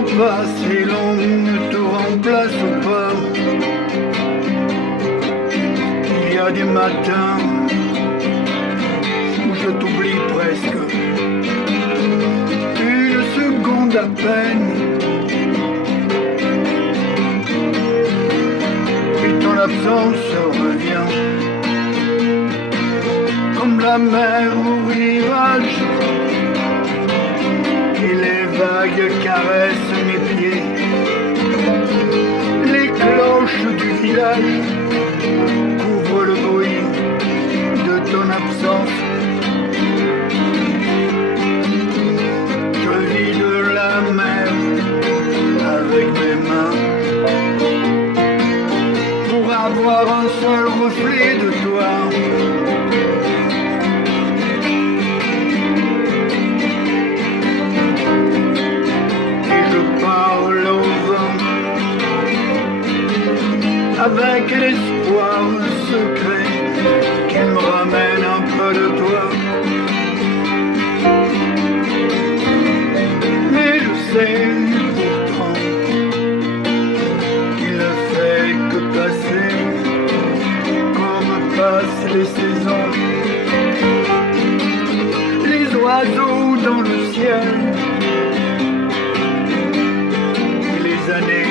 temps passe et l'on ne te remplace pas. Il y a des matins où je t'oublie presque, une seconde à peine, et ton absence revient comme la mer au rivage, et les vagues caressent mes pieds. Les cloches du village couvrent le bruit de ton absence. Je vide la mer avec mes mains pour avoir un seul reflet de toi. Avec l'espoir secret qu'il me ramène un peu de toi. Mais je sais pourtant qu'il ne fait que passer, comme passent les saisons, les oiseaux dans le ciel, et les années